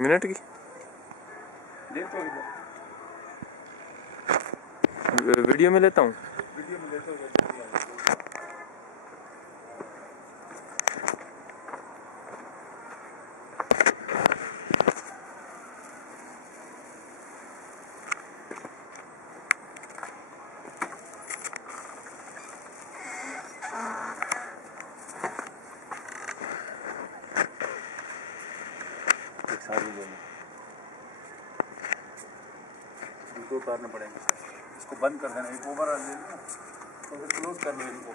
Minute की video में लेता हूँ। इनको उतारना पड़ेगा, इसको बंद कर देना, एक ओवर ले लो तो फिर क्लोज कर लो इनको।